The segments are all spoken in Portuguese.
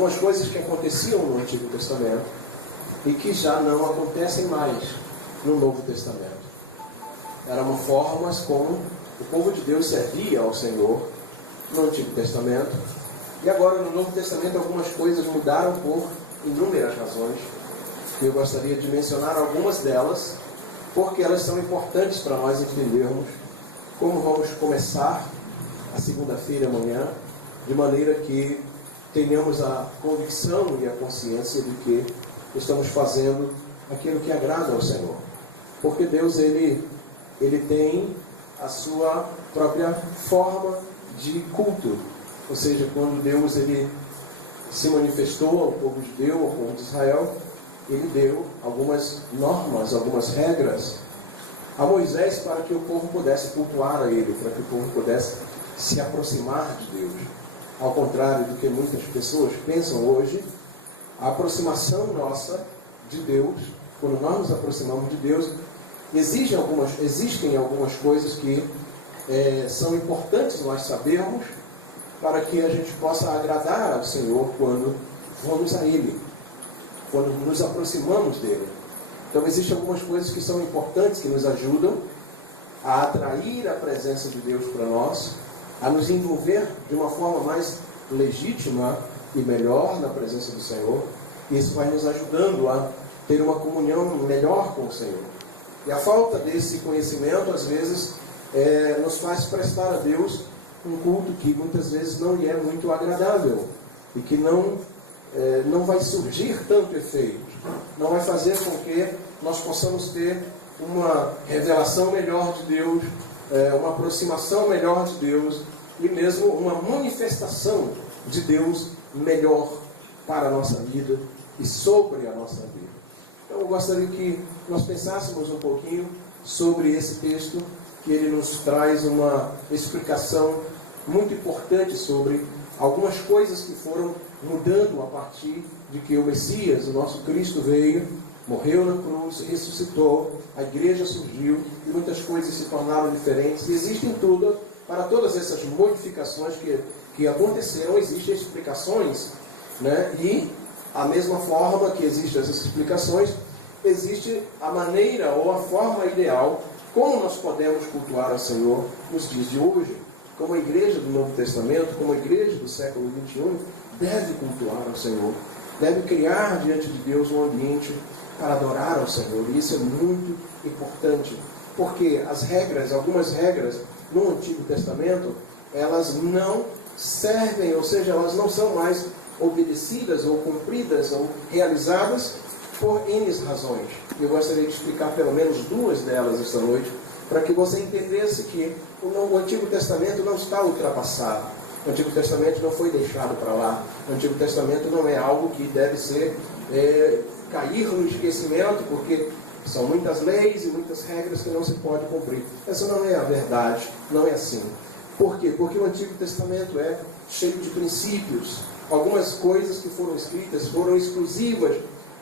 algumas coisas que aconteciam no Antigo Testamento e que já não acontecem mais no Novo Testamento. Eram formas como o povo de Deus servia ao Senhor no Antigo Testamento, e agora no Novo Testamento algumas coisas mudaram por inúmeras razões. Eu gostaria de mencionar algumas delas, porque elas são importantes para nós entendermos como vamos começar a segunda-feira amanhã, de maneira que tenhamos a convicção e a consciência de que estamos fazendo aquilo que agrada ao Senhor. Porque Deus, Ele tem a sua própria forma de culto. Ou seja, quando Deus Ele se manifestou ao povo judeu, ao povo de Israel, Ele deu algumas normas, algumas regras a Moisés para que o povo pudesse cultuar a Ele, para que o povo pudesse se aproximar de Deus. Ao contrário do que muitas pessoas pensam hoje, a aproximação nossa de Deus, quando nós nos aproximamos de Deus, existem algumas coisas que são importantes nós sabermos para que a gente possa agradar ao Senhor quando vamos a Ele, quando nos aproximamos dEle. Então existem algumas coisas que são importantes, que nos ajudam a atrair a presença de Deus para nós, a nos envolver de uma forma mais legítima e melhor na presença do Senhor. E isso vai nos ajudando a ter uma comunhão melhor com o Senhor. E a falta desse conhecimento, às vezes, nos faz prestar a Deus um culto que muitas vezes não lhe é muito agradável e que não vai surgir tanto efeito, não vai fazer com que nós possamos ter uma revelação melhor de Deus, uma aproximação melhor de Deus e mesmo uma manifestação de Deus melhor para a nossa vida e sobre a nossa vida. Então eu gostaria que nós pensássemos um pouquinho sobre esse texto, que ele nos traz uma explicação muito importante sobre algumas coisas que foram mudando a partir de que o Messias, o nosso Cristo, veio, morreu na cruz, ressuscitou, a igreja surgiu e muitas coisas se tornaram diferentes. E existem para todas essas modificações que aconteceram, existem explicações, né? E a mesma forma que existem essas explicações, existe a maneira ou a forma ideal como nós podemos cultuar ao Senhor nos dias de hoje. Como a igreja do Novo Testamento, como a igreja do século XXI, deve cultuar ao Senhor, deve criar diante de Deus um ambiente para adorar ao Senhor. E isso é muito importante, porque algumas regras no Antigo Testamento, elas não servem, ou seja, elas não são mais obedecidas ou cumpridas ou realizadas por N razões. Eu gostaria de explicar pelo menos duas delas esta noite, para que você entendesse que o Antigo Testamento não está ultrapassado. O Antigo Testamento não foi deixado para lá. O Antigo Testamento não é algo que deve ser cair no esquecimento, porque são muitas leis e muitas regras que não se pode cumprir. Essa não é a verdade, não é assim. Por quê? Porque o Antigo Testamento é cheio de princípios. Algumas coisas que foram escritas foram exclusivas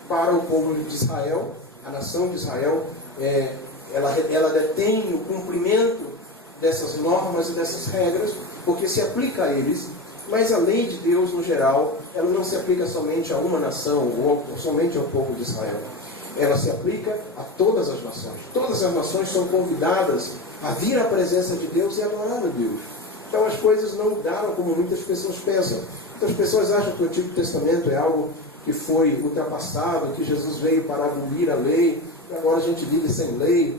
para o povo de Israel. A nação de Israel, ela detém o cumprimento dessas normas e dessas regras, porque se aplica a eles. Mas a lei de Deus, no geral, ela não se aplica somente a uma nação ou somente ao povo de Israel. Ela se aplica a todas as nações. Todas as nações são convidadas a vir à presença de Deus e adorar a Deus. Então as coisas não mudaram como muitas pessoas pensam. Muitas pessoas acham que o Antigo Testamento é algo que foi ultrapassado, que Jesus veio para abolir a lei, e agora a gente vive sem lei.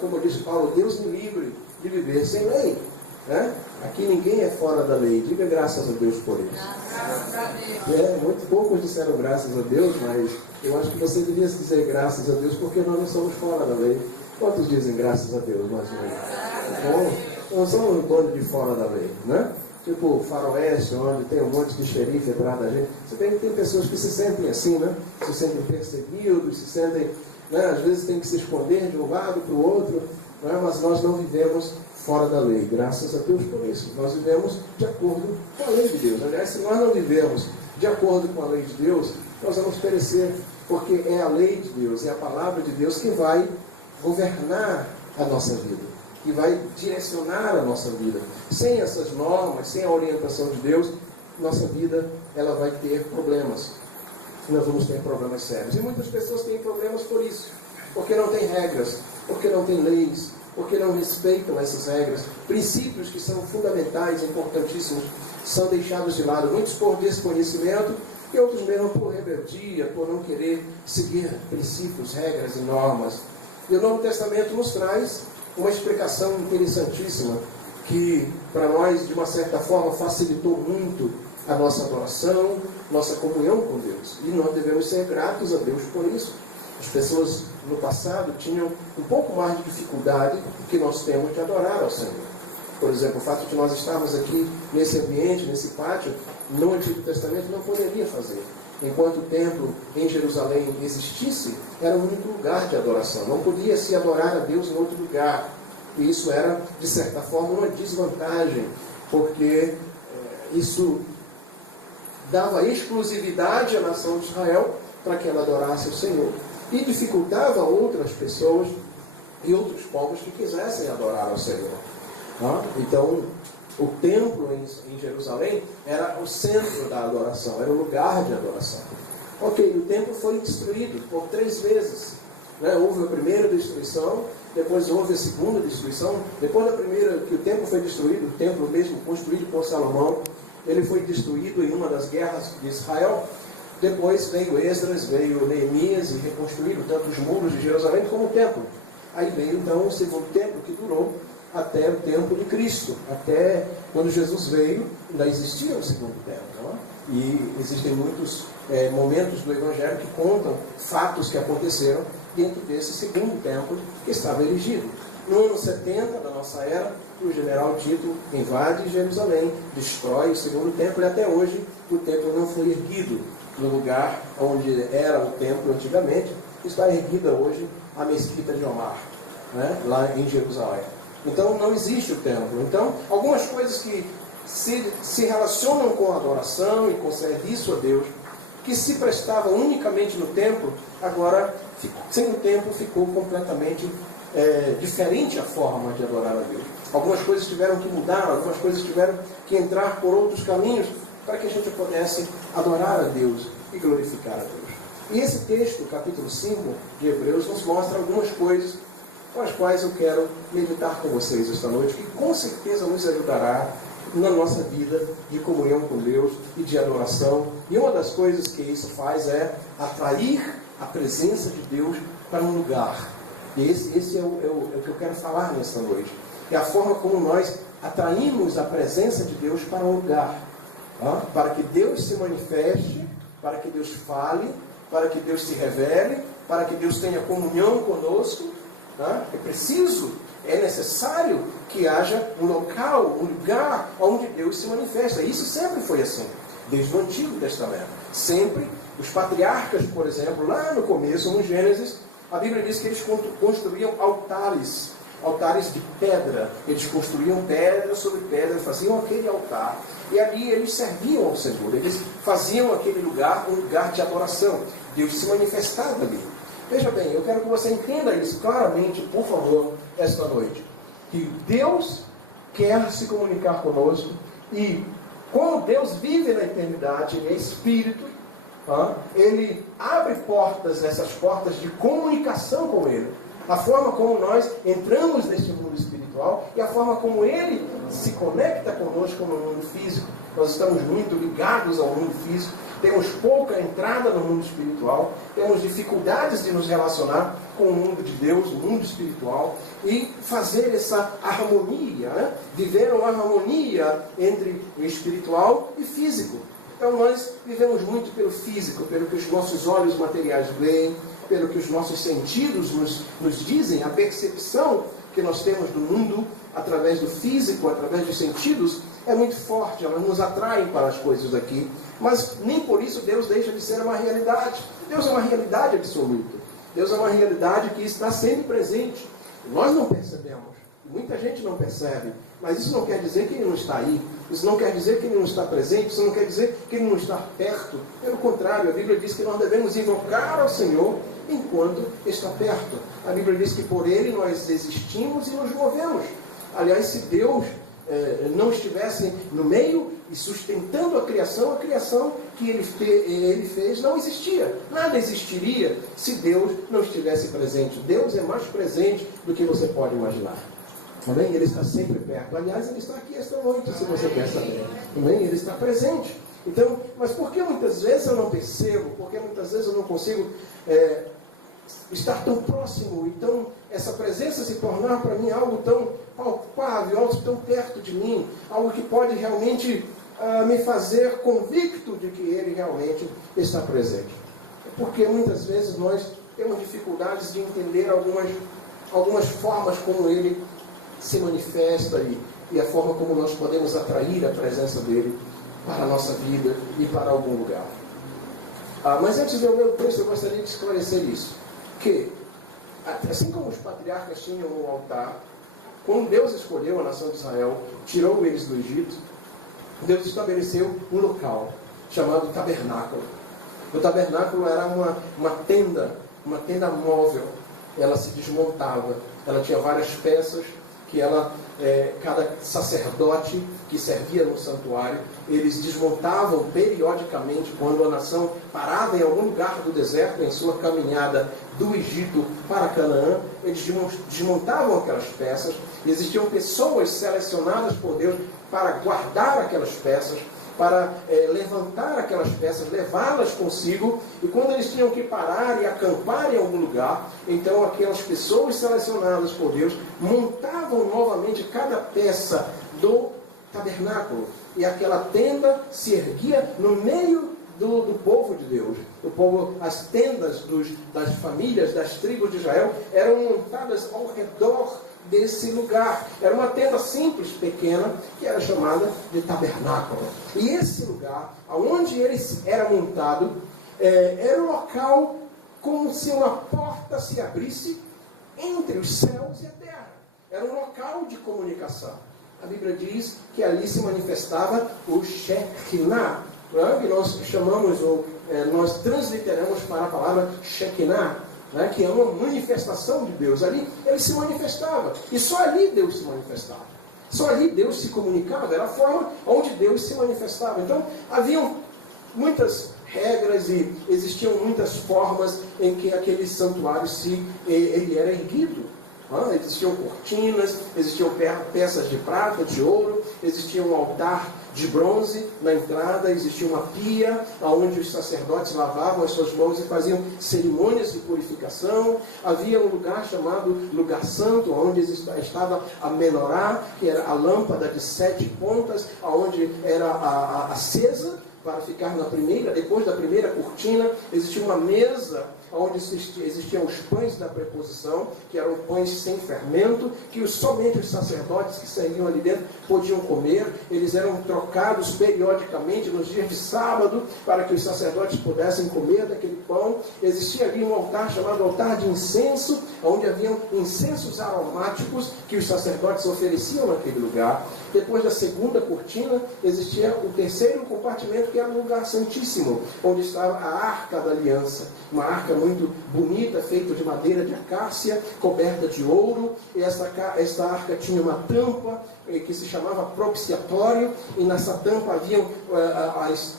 Como disse Paulo, Deus me livre de viver sem lei. Aqui ninguém é fora da lei. Diga graças a Deus por isso. Graças a Deus. Muito poucos disseram graças a Deus, mas eu acho que você deveria dizer graças a Deus, porque nós não somos fora da lei. Quantos dizem graças a Deus, mais ou menos? Bom, nós somos um bando de fora da lei, né? Tipo o faroeste, onde tem um monte de xerife atrás da gente. Você vê que tem pessoas que se sentem assim, né? Se sentem perseguidos, se sentem, né? Às vezes tem que se esconder de um lado para o outro, né? Mas nós não vivemos fora da lei, graças a Deus por isso. Nós vivemos de acordo com a lei de Deus. Aliás, se nós não vivemos de acordo com a lei de Deus, nós vamos perecer, porque é a lei de Deus, é a palavra de Deus que vai governar a nossa vida, que vai direcionar a nossa vida. Sem essas normas, sem a orientação de Deus, nossa vida ela vai ter problemas. Nós vamos ter problemas sérios. E muitas pessoas têm problemas por isso. Porque não tem regras, porque não tem leis, porque não respeitam essas regras. Princípios que são fundamentais, importantíssimos, são deixados de lado. Muitos por desconhecimento e outros mesmo por rebeldia, por não querer seguir princípios, regras e normas. E o Novo Testamento nos traz uma explicação interessantíssima que, para nós, de uma certa forma, facilitou muito a nossa adoração, nossa comunhão com Deus. E nós devemos ser gratos a Deus por isso. As pessoas no passado tinham um pouco mais de dificuldade que nós temos de adorar ao Senhor. Por exemplo, o fato de nós estarmos aqui nesse ambiente, nesse pátio, no Antigo Testamento não poderia fazer. Enquanto o templo em Jerusalém existisse, era o único lugar de adoração. Não podia se adorar a Deus em outro lugar. E isso era, de certa forma, uma desvantagem, porque isso dava exclusividade à nação de Israel para que ela adorasse o Senhor. E dificultava outras pessoas e outros povos que quisessem adorar ao Senhor. Então, o templo em Jerusalém era o centro da adoração, era o lugar de adoração. Ok, o templo foi destruído por 3 vezes. Houve a primeira destruição, depois houve a segunda destruição. Depois da primeira, que o templo foi destruído, o templo mesmo construído por Salomão, ele foi destruído em uma das guerras de Israel. Depois veio Esdras, veio Neemias e reconstruíram tanto os muros de Jerusalém como o templo. Aí veio então o segundo templo, que durou até o tempo de Cristo. Até quando Jesus veio, ainda existia o segundo templo. E existem muitos momentos do Evangelho que contam fatos que aconteceram dentro desse segundo templo que estava erigido. No ano 70 da nossa era, o general Tito invade Jerusalém, destrói o segundo templo e até hoje o templo não foi erguido no lugar onde era o templo antigamente. Está erguida hoje a mesquita de Omar, lá em Jerusalém. Então não existe o templo. Então algumas coisas que se relacionam com a adoração e com o serviço a Deus, que se prestavam unicamente no templo, agora sem o templo ficou completamente diferente a forma de adorar a Deus. Algumas coisas tiveram que mudar, algumas coisas tiveram que entrar por outros caminhos para que a gente pudesse adorar a Deus e glorificar a Deus. E esse texto, capítulo 5 de Hebreus, nos mostra algumas coisas com as quais eu quero meditar com vocês esta noite, que com certeza nos ajudará na nossa vida de comunhão com Deus e de adoração. E uma das coisas que isso faz é atrair a presença de Deus para um lugar. E esse é o que eu quero falar nesta noite. É a forma como nós atraímos a presença de Deus para um lugar. Para que Deus se manifeste, para que Deus fale, para que Deus se revele, para que Deus tenha comunhão conosco. É preciso, é necessário que haja um local, um lugar onde Deus se manifesta. Isso sempre foi assim, desde o Antigo Testamento. Sempre, os patriarcas, por exemplo, lá no começo, no Gênesis, a Bíblia diz que eles construíam altares de pedra. Eles construíam pedra sobre pedra, faziam aquele altar. E ali eles serviam ao Senhor. Eles faziam aquele lugar um lugar de adoração. Deus se manifestava ali. Veja bem, eu quero que você entenda isso claramente, por favor, esta noite. Que Deus quer se comunicar conosco. E como Deus vive na eternidade, Ele é Espírito, Ele abre portas, essas portas de comunicação com Ele. A forma como nós entramos neste mundo espiritual e a forma como Ele se conecta conosco no mundo físico. Nós estamos muito ligados ao mundo físico, temos pouca entrada no mundo espiritual, temos dificuldades de nos relacionar com o mundo de Deus, o mundo espiritual, e fazer essa harmonia, viver uma harmonia entre o espiritual e físico. Então nós vivemos muito pelo físico, pelo que os nossos olhos materiais veem, pelo que os nossos sentidos nos dizem, a percepção que nós temos do mundo através do físico, através dos sentidos, é muito forte, elas nos atraem para as coisas aqui, mas nem por isso Deus deixa de ser uma realidade. Deus é uma realidade absoluta. Deus é uma realidade que está sempre presente. Nós não percebemos, muita gente não percebe, mas isso não quer dizer que Ele não está aí, isso não quer dizer que Ele não está presente, isso não quer dizer que Ele não está perto. Pelo contrário, a Bíblia diz que nós devemos invocar ao Senhor enquanto está perto. A Bíblia diz que por Ele nós existimos e nos movemos. Aliás, se Deus não estivesse no meio, e sustentando a criação que ele fez não existia. Nada existiria se Deus não estivesse presente. Deus é mais presente do que você pode imaginar. Amém? Ele está sempre perto. Aliás, Ele está aqui esta noite, se você quer saber. Amém? Ele está presente. Então, mas por que muitas vezes eu não percebo? Por que muitas vezes eu não consigo estar tão próximo? Então, essa presença se tornar para mim algo tão palpável, algo tão perto de mim, algo que pode realmente me fazer convicto de que Ele realmente está presente. Porque muitas vezes nós temos dificuldades de entender algumas formas como Ele se manifesta e a forma como nós podemos atrair a presença dEle para a nossa vida e para algum lugar. Mas antes de eu ler o texto, eu gostaria de esclarecer isso. Que, assim como os patriarcas tinham um altar, quando Deus escolheu a nação de Israel, tirou eles do Egito, Deus estabeleceu um local chamado tabernáculo. O tabernáculo era uma tenda móvel. Ela se desmontava. Ela tinha várias peças que cada sacerdote que servia no santuário, eles desmontavam periodicamente quando a nação parava em algum lugar do deserto, em sua caminhada do Egito para Canaã. Eles desmontavam aquelas peças. Existiam pessoas selecionadas por Deus para guardar aquelas peças, para levantar aquelas peças, levá-las consigo, e quando eles tinham que parar e acampar em algum lugar, então aquelas pessoas selecionadas por Deus montavam novamente cada peça do tabernáculo, e aquela tenda se erguia no meio do povo de Deus. As tendas das famílias, das tribos de Israel, eram montadas ao redor desse lugar. Era uma tenda simples, pequena, que era chamada de tabernáculo. E esse lugar, onde ele era montado, era um local como se uma porta se abrisse entre os céus e a terra. Era um local de comunicação. A Bíblia diz que ali se manifestava o Shekinah, que nós chamamos, nós transliteramos para a palavra Shekinah, que é uma manifestação de Deus. Ali ele se manifestava, e só ali Deus se manifestava, só ali Deus se comunicava, era a forma onde Deus se manifestava. Então haviam muitas regras e existiam muitas formas em que aquele santuário ele era erguido. Existiam cortinas, existiam peças de prata, de ouro, existia um altar de bronze na entrada, existia uma pia onde os sacerdotes lavavam as suas mãos e faziam cerimônias de purificação. Havia um lugar chamado Lugar Santo, onde estava a menorá, que era a lâmpada de 7 pontas, onde era acesa para ficar depois da primeira cortina. Existia uma mesa onde existiam os pães da preposição, que eram pães sem fermento, que somente os sacerdotes que saíam ali dentro podiam comer. Eles eram trocados periodicamente nos dias de sábado, para que os sacerdotes pudessem comer daquele pão. Existia ali um altar chamado altar de incenso, onde haviam incensos aromáticos que os sacerdotes ofereciam naquele lugar. Depois da segunda cortina, existia o terceiro compartimento, que era o lugar santíssimo, onde estava a Arca da Aliança, uma arca muito bonita, feita de madeira de acácia, coberta de ouro. E esta arca tinha uma tampa que se chamava propiciatório, e nessa tampa havia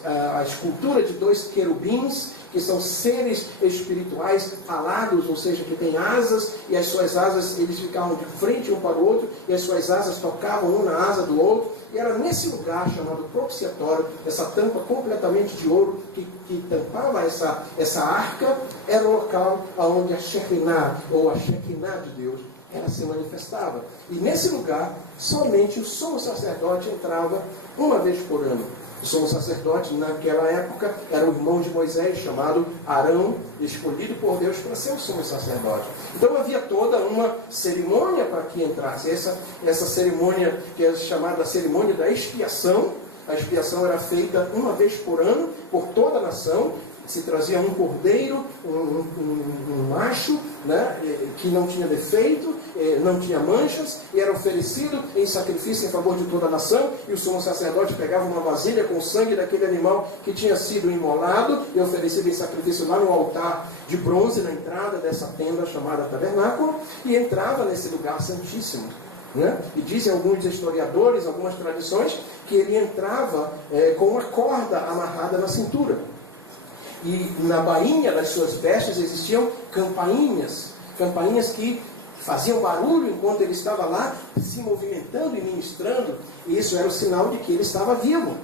a escultura de 2 querubins, que são seres espirituais alados, ou seja, que têm asas, e as suas asas, eles ficavam de frente um para o outro, e as suas asas tocavam um na asa do outro. E era nesse lugar chamado propiciatório, essa tampa completamente de ouro que tampava essa arca, era o local onde a Shekinah, ou a Shekinah de Deus, ela se manifestava. E nesse lugar, somente o sumo sacerdote entrava uma vez por ano. O sumo sacerdote, naquela época, era o irmão de Moisés, chamado Arão, escolhido por Deus para ser o sumo sacerdote. Então havia toda uma cerimônia para que entrasse. Essa cerimônia, que é chamada cerimônia da expiação. A expiação era feita uma vez por ano, por toda a nação. Se trazia um cordeiro, um macho, que não tinha defeito, não tinha manchas, e era oferecido em sacrifício em favor de toda a nação. E o sumo sacerdote pegava uma vasilha com o sangue daquele animal que tinha sido imolado e oferecido em sacrifício lá no altar de bronze, na entrada dessa tenda chamada tabernáculo, e entrava nesse lugar santíssimo. né? E dizem alguns historiadores, algumas tradições, que ele entrava com uma corda amarrada na cintura. E na bainha das suas vestes existiam campainhas que faziam barulho enquanto ele estava lá se movimentando e ministrando, e isso era o sinal de que ele estava vivo.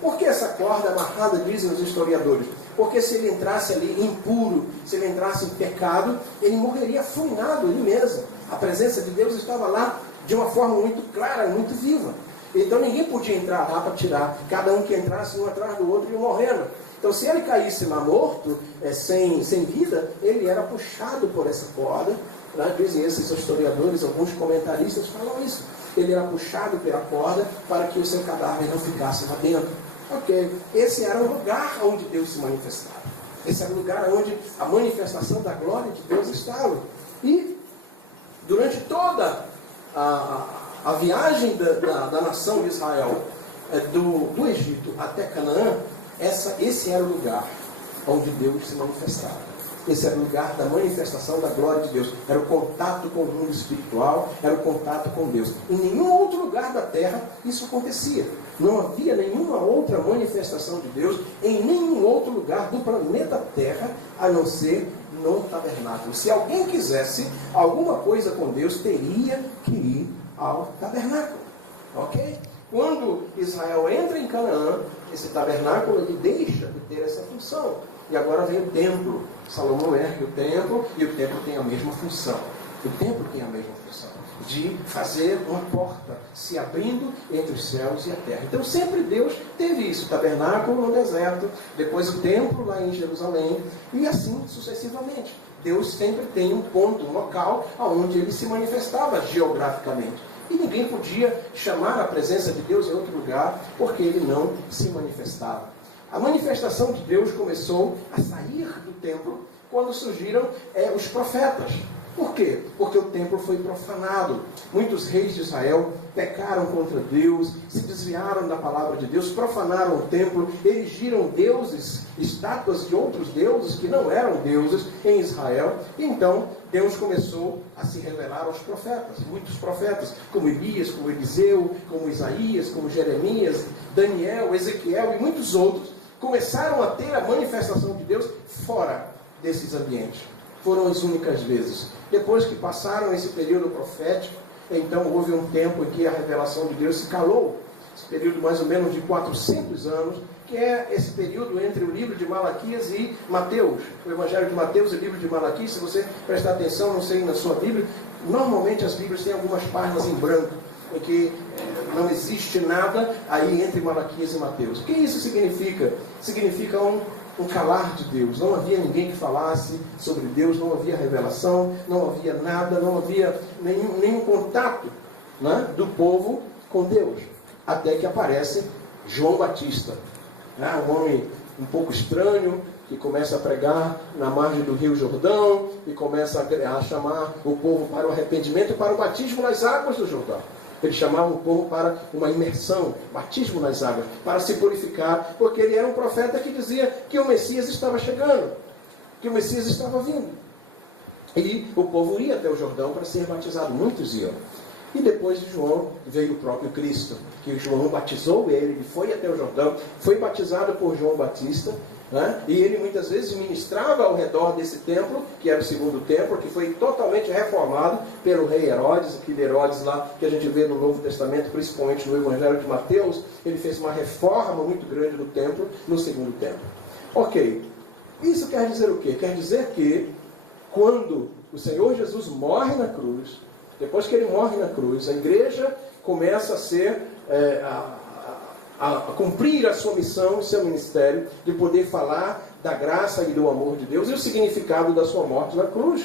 Por que essa corda amarrada, dizem os historiadores? Porque se ele entrasse ali impuro, se ele entrasse em pecado, ele morreria afundado ele mesmo. A presença de Deus estava lá de uma forma muito clara, muito viva. Então ninguém podia entrar lá para tirar. Cada um que entrasse um atrás do outro ia morrendo. Então se ele caísse lá morto, sem vida, ele era puxado por essa corda. Dizem esses historiadores, alguns comentaristas falam isso. Ele era puxado pela corda para que o seu cadáver não ficasse lá dentro. Ok, esse era o lugar onde Deus se manifestava. Esse era o lugar onde a manifestação da glória de Deus estava. E durante toda a viagem da nação de Israel, do Egito até Canaã, esse era o lugar onde Deus se manifestava. Esse era o lugar da manifestação da glória de Deus. Era o contato com o mundo espiritual, era o contato com Deus. Em nenhum outro lugar da terra isso acontecia. Não havia nenhuma outra manifestação de Deus em nenhum outro lugar do planeta Terra, a não ser no tabernáculo. Se alguém quisesse alguma coisa com Deus, teria que ir ao tabernáculo. Ok? Quando Israel entra em Canaã, esse tabernáculo ele deixa de ter essa função. E agora vem o templo. Salomão ergue o templo e o templo tem a mesma função. O templo tem a mesma função de fazer uma porta se abrindo entre os céus e a terra. Então sempre Deus teve isso. O tabernáculo no deserto, depois o templo lá em Jerusalém e assim sucessivamente. Deus sempre tem um ponto, um local onde ele se manifestava geograficamente. E ninguém podia chamar a presença de Deus em outro lugar porque ele não se manifestava. A manifestação de Deus começou a sair do templo quando surgiram os profetas. Por quê? Porque o templo foi profanado. Muitos reis de Israel pecaram contra Deus, se desviaram da palavra de Deus, profanaram o templo, erigiram deuses, estátuas de outros deuses que não eram deuses em Israel. E então Deus começou a se revelar aos profetas. Muitos profetas, como Elias, como Eliseu, como Isaías, como Jeremias, Daniel, Ezequiel e muitos outros, começaram a ter a manifestação de Deus fora desses ambientes. Foram as únicas vezes. Depois que passaram esse período profético, então houve um tempo em que a revelação de Deus se calou. Esse período mais ou menos de 400 anos, que é esse período entre o livro de Malaquias e Mateus. O Evangelho de Mateus e o livro de Malaquias, se você prestar atenção, não sei, na sua Bíblia, normalmente as Bíblias têm algumas páginas em branco, em que não existe nada aí entre Malaquias e Mateus. O que isso significa? Significa um calar de Deus. Não havia ninguém que falasse sobre Deus, não havia revelação, não havia nada, não havia nenhum contato, né, do povo com Deus. Até que aparece João Batista, né, um homem um pouco estranho, que começa a pregar na margem do Rio Jordão e começa a chamar o povo para o arrependimento e para o batismo nas águas do Jordão. Ele chamava o povo para uma imersão, batismo nas águas, para se purificar, porque ele era um profeta que dizia que o Messias estava chegando, que o Messias estava vindo. E o povo ia até o Jordão para ser batizado, muitos iam. E depois de João veio o próprio Cristo, que João batizou ele foi até o Jordão, foi batizado por João Batista, né? E ele muitas vezes ministrava ao redor desse templo, que era o segundo templo, que foi totalmente reformado pelo rei Herodes, aquele Herodes lá que a gente vê no Novo Testamento, principalmente no Evangelho de Mateus. Ele fez uma reforma muito grande do templo no segundo templo. Ok, isso quer dizer o quê? Quer dizer que quando o Senhor Jesus morre na cruz, depois que ele morre na cruz, a igreja começa a ser a cumprir a sua missão, o seu ministério, de poder falar da graça e do amor de Deus e o significado da sua morte na cruz.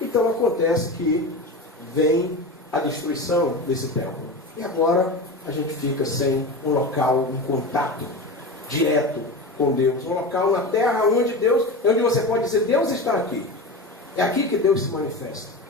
Então acontece que vem a destruição desse templo. E agora a gente fica sem um local, um contato direto com Deus. Um local na terra onde você pode dizer, Deus está aqui. É aqui que Deus se manifesta.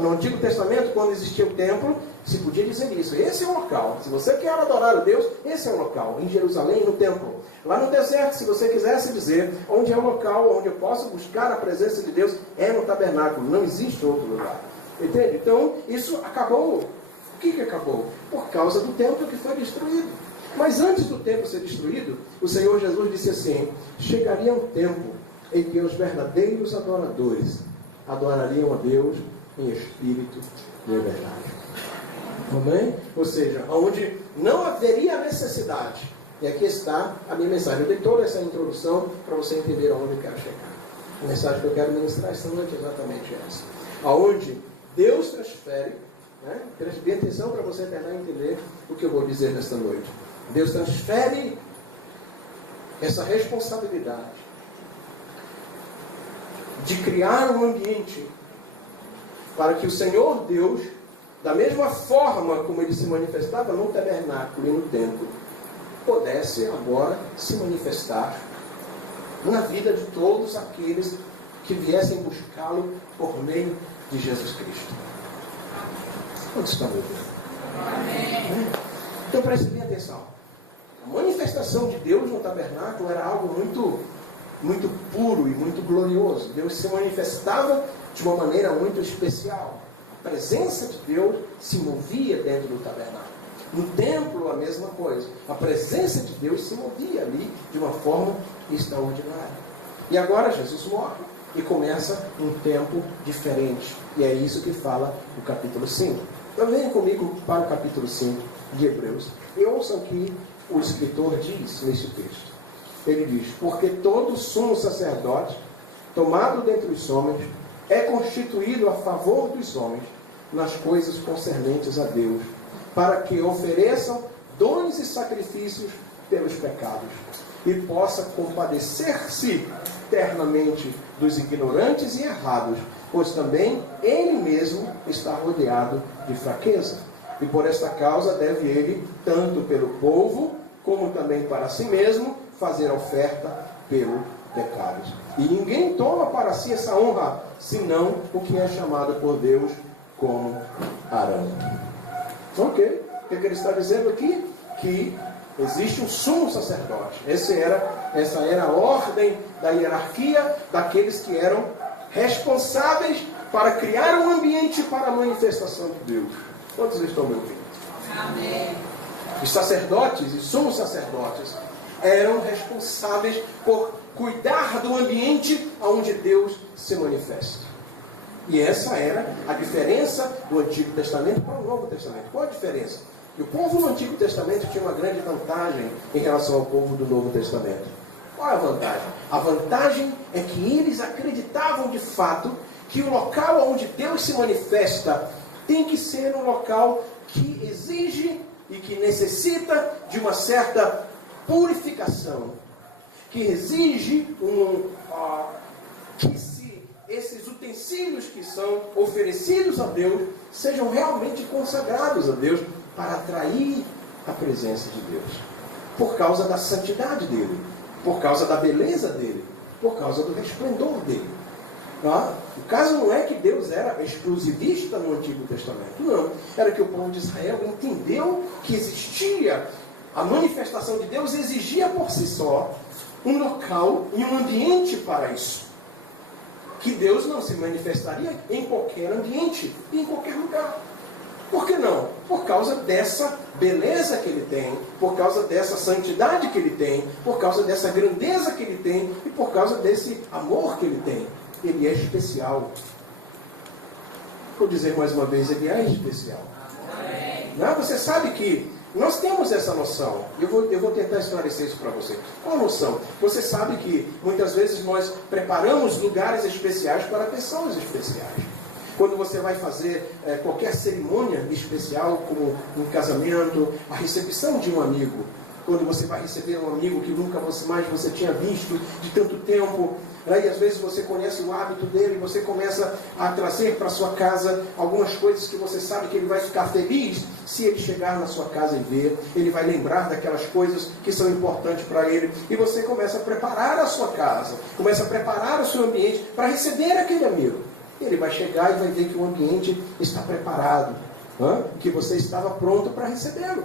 No Antigo Testamento, quando existia o templo, se podia dizer isso. Esse é o local. Se você quer adorar a Deus, esse é o local. Em Jerusalém, no templo. Lá no deserto, se você quisesse dizer onde é o local onde eu posso buscar a presença de Deus, é no tabernáculo. Não existe outro lugar. Entende? Então, isso acabou. Por que acabou? Por causa do templo que foi destruído. Mas antes do templo ser destruído, o Senhor Jesus disse assim: chegaria um tempo em que os verdadeiros adoradores adorariam a Deus em espírito e em verdade. Amém? Ou seja, onde não haveria necessidade. E aqui está a minha mensagem. Eu dei toda essa introdução para você entender aonde eu quero chegar. A mensagem que eu quero ministrar esta noite é exatamente essa. Aonde Deus transfere, né? Preste bem atenção para você tentar entender o que eu vou dizer nesta noite. Deus transfere essa responsabilidade de criar um ambiente para que o Senhor Deus, da mesma forma como Ele se manifestava no tabernáculo e no templo, pudesse agora se manifestar na vida de todos aqueles que viessem buscá-lo por meio de Jesus Cristo. Onde está meu Deus? Amém. Então preste bem atenção. A manifestação de Deus no tabernáculo era algo muito puro e muito glorioso. Deus se manifestava de uma maneira muito especial. A presença de Deus se movia dentro do tabernáculo. No templo, a mesma coisa. A presença de Deus se movia ali de uma forma extraordinária. E agora Jesus morre e começa um tempo diferente. E é isso que fala o capítulo 5. Então venha comigo para o capítulo 5 de Hebreus. E ouçam o que o escritor diz neste texto. Ele diz: porque todo sumo sacerdote, tomado dentre os homens, é constituído a favor dos homens nas coisas concernentes a Deus, para que ofereçam dons e sacrifícios pelos pecados, e possa compadecer-se eternamente dos ignorantes e errados, pois também ele mesmo está rodeado de fraqueza. E por esta causa deve ele, tanto pelo povo, como também para si mesmo, fazer oferta pelo pecado. E ninguém toma para si essa honra, senão o que é chamado por Deus como Arão. Ok? O que ele está dizendo aqui? Que existe um sumo sacerdote. Essa era a ordem da hierarquia daqueles que eram responsáveis para criar um ambiente para a manifestação de Deus. Quantos estão me ouvindo? Amém. Os sacerdotes e sumos sacerdotes eram responsáveis por cuidar do ambiente onde Deus se manifesta. E essa era a diferença do Antigo Testamento para o Novo Testamento. Qual a diferença? E o povo do Antigo Testamento tinha uma grande vantagem em relação ao povo do Novo Testamento. Qual é a vantagem? A vantagem é que eles acreditavam de fato que o local onde Deus se manifesta tem que ser um local que exige e que necessita de uma certa purificação, que exige que esses utensílios que são oferecidos a Deus sejam realmente consagrados a Deus para atrair a presença de Deus, por causa da santidade dele, por causa da beleza dele, por causa do resplendor dele. O caso não é que Deus era exclusivista no Antigo Testamento, não. Era que o povo de Israel entendeu que existia, a manifestação de Deus exigia por si só um local e um ambiente para isso. Que Deus não se manifestaria em qualquer ambiente, em qualquer lugar. Por que não? Por causa dessa beleza que ele tem, por causa dessa santidade que ele tem, por causa dessa grandeza que ele tem e por causa desse amor que ele tem. Ele é especial. Vou dizer mais uma vez, ele é especial. Não, você sabe que nós temos essa noção. Eu vou tentar esclarecer isso para você. Qual a noção? Você sabe que muitas vezes nós preparamos lugares especiais para pessoas especiais. Quando você vai fazer qualquer cerimônia especial, como um casamento, a recepção de um amigo, quando você vai receber um amigo que nunca mais você tinha visto de tanto tempo, e às vezes você conhece o hábito dele, você começa a trazer para sua casa algumas coisas que você sabe que ele vai ficar feliz se ele chegar na sua casa e ver. Ele vai lembrar daquelas coisas que são importantes para ele, e você começa a preparar a sua casa, começa a preparar o seu ambiente para receber aquele amigo. Ele vai chegar e vai ver que o ambiente está preparado, que você estava pronto para recebê-lo.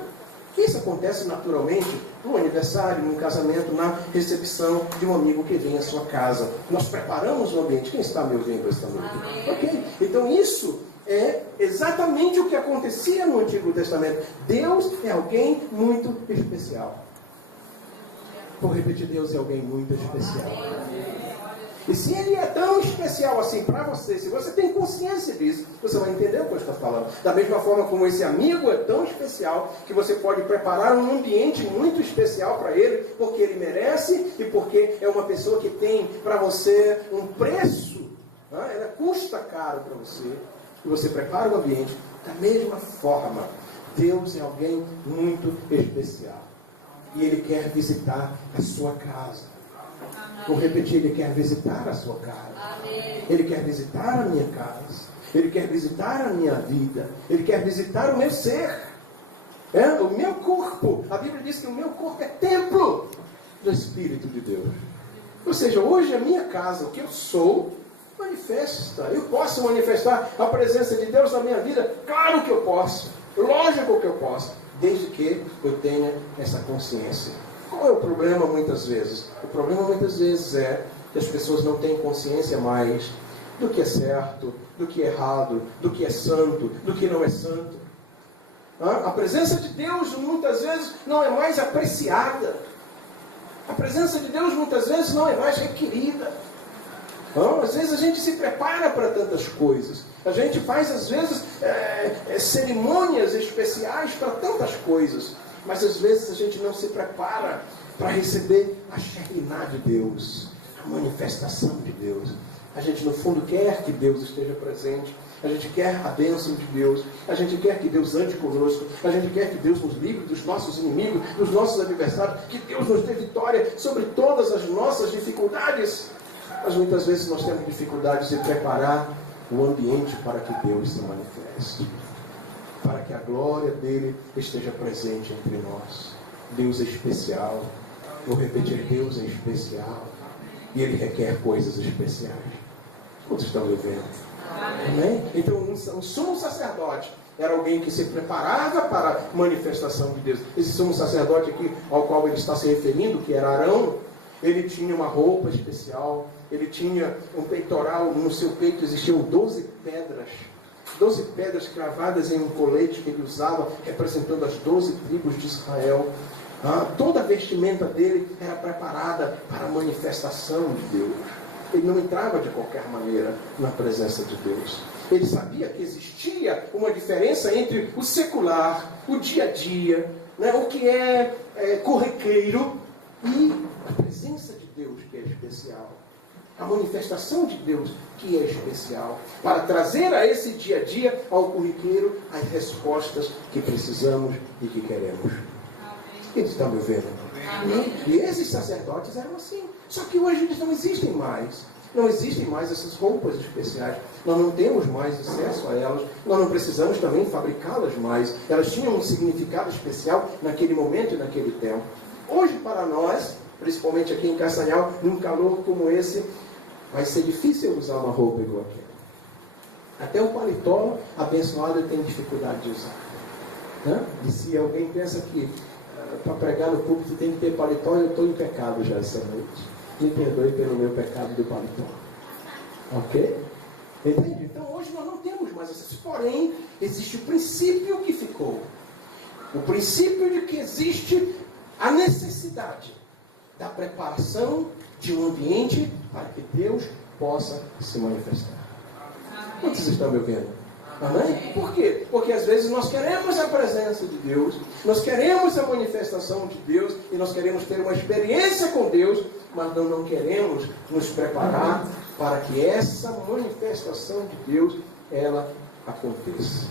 Isso acontece naturalmente no aniversário, no casamento, na recepção de um amigo que vem à sua casa. Nós preparamos o ambiente. Quem está me ouvindo esta noite? Ok. Então isso é exatamente o que acontecia no Antigo Testamento. Deus é alguém muito especial. Vou repetir, Deus é alguém muito especial. E se Ele é tão especial assim para você, se você tem consciência disso, você vai entender o que eu estou falando. Da mesma forma como esse amigo é tão especial, que você pode preparar um ambiente muito especial para ele, porque ele merece e porque é uma pessoa que tem para você um preço, né? Ela custa caro para você, e você prepara o ambiente. Da mesma forma, Deus é alguém muito especial. E Ele quer visitar a sua casa. Vou repetir, Ele quer visitar a sua casa. Ele quer visitar a minha casa. Ele quer visitar a minha vida. Ele quer visitar o meu ser. O meu corpo. A Bíblia diz que o meu corpo é templo do Espírito de Deus. Ou seja, hoje a minha casa, o que eu sou, manifesta. Eu posso manifestar a presença de Deus na minha vida? Claro que eu posso. Lógico que eu posso. Desde que eu tenha essa consciência. Qual é o problema muitas vezes? O problema muitas vezes é que as pessoas não têm consciência mais do que é certo, do que é errado, do que é santo, do que não é santo. A presença de Deus muitas vezes não é mais apreciada. A presença de Deus muitas vezes não é mais requerida. Às vezes a gente se prepara para tantas coisas. A gente faz às vezes cerimônias especiais para tantas coisas. Mas às vezes a gente não se prepara para receber a Shekinah de Deus, a manifestação de Deus. A gente no fundo quer que Deus esteja presente. A gente quer a bênção de Deus. A gente quer que Deus ande conosco. A gente quer que Deus nos livre dos nossos inimigos, dos nossos adversários. Que Deus nos dê vitória sobre todas as nossas dificuldades. Mas muitas vezes nós temos dificuldades em preparar o ambiente para que Deus se manifeste. Para que a glória dele esteja presente entre nós. Deus é especial. Vou repetir, Deus é especial. E Ele requer coisas especiais. Quantos estão me vendo? Amém? Então, um sumo sacerdote era alguém que se preparava para a manifestação de Deus. Esse sumo sacerdote aqui, ao qual ele está se referindo, que era Arão, ele tinha uma roupa especial, ele tinha um peitoral, no seu peito existiam 12 pedras. 12 pedras cravadas em um colete que ele usava, representando as 12 tribos de Israel. Toda a vestimenta dele era preparada para a manifestação de Deus. Ele não entrava de qualquer maneira na presença de Deus. Ele sabia que existia uma diferença entre o secular, o dia a dia, né, o que é corriqueiro, e a presença de Deus, que é especial. A manifestação de Deus, que é especial, para trazer a esse dia a dia, ao corriqueiro, as respostas que precisamos e que queremos. Eles estão me vendo? Amém? E esses sacerdotes eram assim. Só que hoje eles não existem mais. Não existem mais essas roupas especiais. Nós não temos mais acesso a elas. Nós não precisamos também fabricá-las mais. Elas tinham um significado especial naquele momento e naquele tempo. Hoje, para nós, principalmente aqui em Castanhal, num calor como esse, vai ser difícil usar uma roupa igual aquela. Até o paletó abençoado tem dificuldade de usar. Né? E se alguém pensa que para pregar no púlpito tem que ter paletó, eu estou em pecado já essa noite. Me perdoe pelo meu pecado do paletó. Ok? Entende? Então hoje nós não temos mais isso. Porém, existe o princípio que ficou. O princípio de que existe a necessidade da preparação de um ambiente para que Deus possa se manifestar. Quantos estão me ouvindo? Amém? Por quê? Porque às vezes nós queremos a presença de Deus, nós queremos a manifestação de Deus e nós queremos ter uma experiência com Deus, mas não queremos nos preparar para que essa manifestação de Deus, ela aconteça.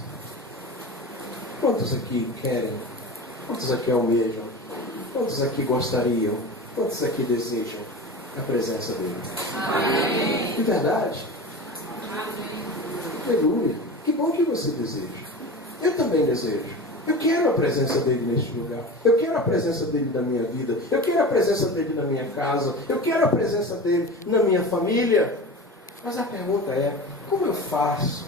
Quantos aqui querem? Quantos aqui almejam? Quantos aqui gostariam? Quantos aqui desejam a presença dele? Amém. De verdade? Amém. Aleluia. Que bom que você deseja. Eu também desejo. Eu quero a presença dele neste lugar. Eu quero a presença dele na minha vida. Eu quero a presença dele na minha casa. Eu quero a presença dele na minha família. Mas a pergunta é, como eu faço?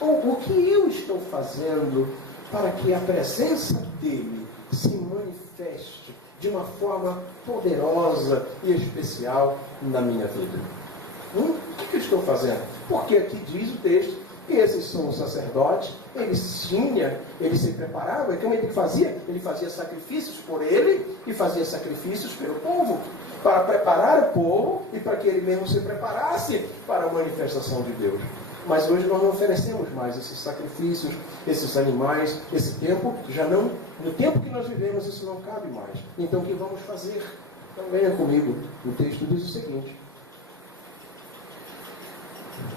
Ou o que eu estou fazendo para que a presença dele se manifeste de uma forma poderosa e especial na minha vida? O que eu estou fazendo? Porque aqui diz o texto E esse sumo sacerdote, ele se preparava, e como ele fazia? Ele fazia sacrifícios por ele e fazia sacrifícios pelo povo, para preparar o povo e para que ele mesmo se preparasse para a manifestação de Deus. Mas hoje nós não oferecemos mais esses sacrifícios, esses animais, esse tempo, já não, no tempo que nós vivemos isso não cabe mais. Então o que vamos fazer? Então venha comigo, o texto diz o seguinte.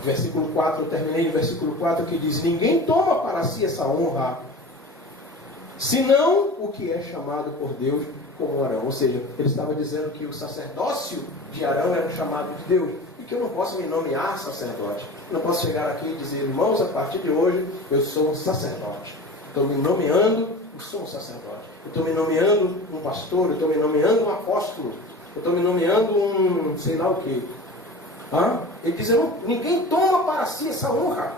Versículo 4, eu terminei no versículo 4 que diz: ninguém toma para si essa honra, senão o que é chamado por Deus como Arão. Ou seja, ele estava dizendo que o sacerdócio de Arão era o chamado de Deus, e que eu não posso me nomear sacerdote. Eu não posso chegar aqui e dizer: irmãos, a partir de hoje eu sou um sacerdote. Estou me nomeando, eu sou um sacerdote. Eu estou me nomeando um pastor, eu estou me nomeando um apóstolo, eu estou me nomeando um sei lá o quê. Ele diz: ninguém toma para si essa honra,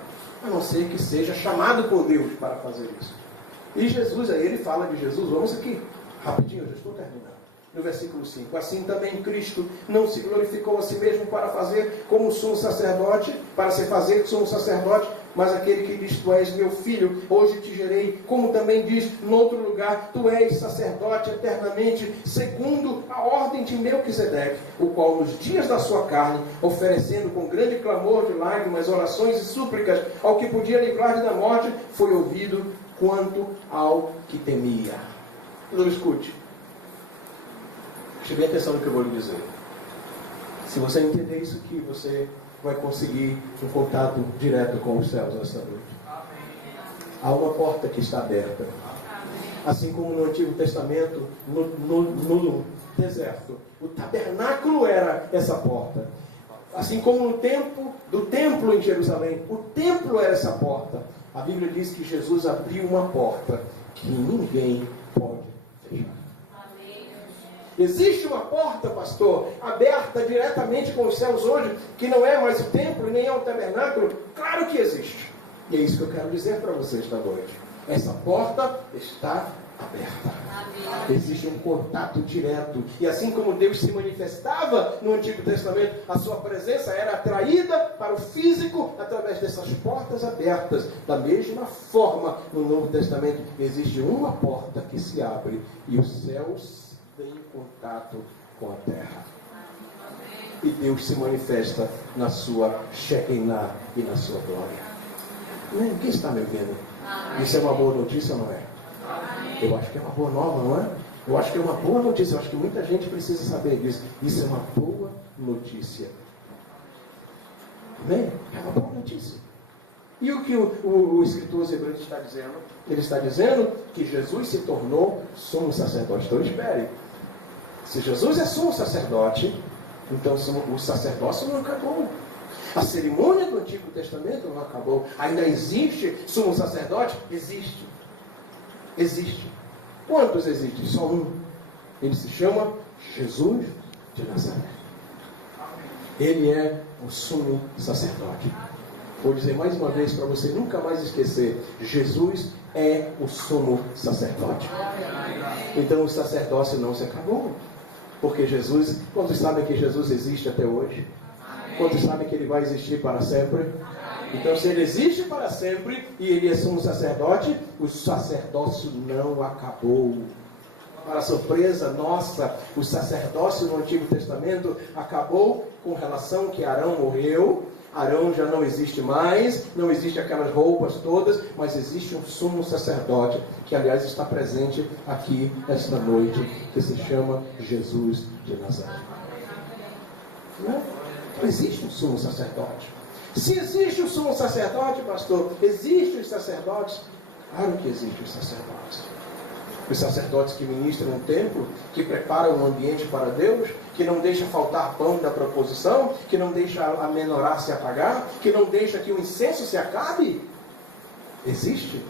a não ser que seja chamado por Deus para fazer isso. E Jesus, aí ele fala de Jesus, vamos aqui, rapidinho, eu já estou terminando. No versículo 5, assim também Cristo não se glorificou a si mesmo para fazer como sumo sacerdote, para se fazer sumo sacerdote, mas aquele que diz: tu és meu filho, hoje te gerei, como também diz no outro lugar: tu és sacerdote eternamente, segundo a ordem de Melquisedeque, o qual nos dias da sua carne, oferecendo com grande clamor de lágrimas, orações e súplicas ao que podia livrar-lhe da morte, foi ouvido quanto ao que temia. Não escute. Preste bem atenção no que eu vou lhe dizer. Se você entender isso aqui, você vai conseguir um contato direto com os céus nessa noite. Há uma porta que está aberta. Assim como no Antigo Testamento, no deserto, o tabernáculo era essa porta. Assim como no tempo do templo em Jerusalém, o templo era essa porta. A Bíblia diz que Jesus abriu uma porta que ninguém pode fechar. Existe uma porta, pastor, aberta diretamente com os céus hoje, que não é mais o templo, nem é o tabernáculo? Claro que existe. E é isso que eu quero dizer para vocês esta noite. Essa porta está aberta. Amém. Existe um contato direto. E assim como Deus se manifestava no Antigo Testamento, a sua presença era atraída para o físico através dessas portas abertas. Da mesma forma, no Novo Testamento, existe uma porta que se abre e os céus tem contato com a terra. E Deus se manifesta na sua Shekinah e na sua glória. Quem está me ouvindo? Isso é uma boa notícia ou não é? Eu acho que é uma boa nova, não é? Eu acho que é uma boa notícia. Eu acho que muita gente precisa saber disso. Isso é uma boa notícia. Amém? É uma boa notícia. E o que o escritor Hebreus está dizendo? Ele está dizendo que Jesus se tornou sumo sacerdote. Então espere. Se Jesus é sumo sacerdote, então o sacerdócio não acabou. A cerimônia do Antigo Testamento não acabou. Ainda existe sumo sacerdote? Existe. Existe. Quantos existem? Só um. Ele se chama Jesus de Nazaré. Ele é o sumo sacerdote. Vou dizer mais uma vez para você nunca mais esquecer. Jesus é o sumo sacerdote. Então o sacerdócio não se acabou. Porque Jesus, quantos sabem que Jesus existe até hoje? Quantos sabem que ele vai existir para sempre? Então se ele existe para sempre e ele é sumo sacerdote, o sacerdócio não acabou. Para surpresa nossa, o sacerdócio no Antigo Testamento acabou com relação que Arão morreu. Arão já não existe mais, não existe aquelas roupas todas, mas existe um sumo sacerdote, que aliás está presente aqui esta noite, que se chama Jesus de Nazaré. Não existe um sumo sacerdote. Se existe um sumo sacerdote, pastor, existem os sacerdotes? Claro que existem os sacerdotes. Os sacerdotes que ministram no templo, que preparam um ambiente para Deus, que não deixa faltar pão na proposição, que não deixa a menorá se apagar, que não deixa que o incenso se acabe. Existe.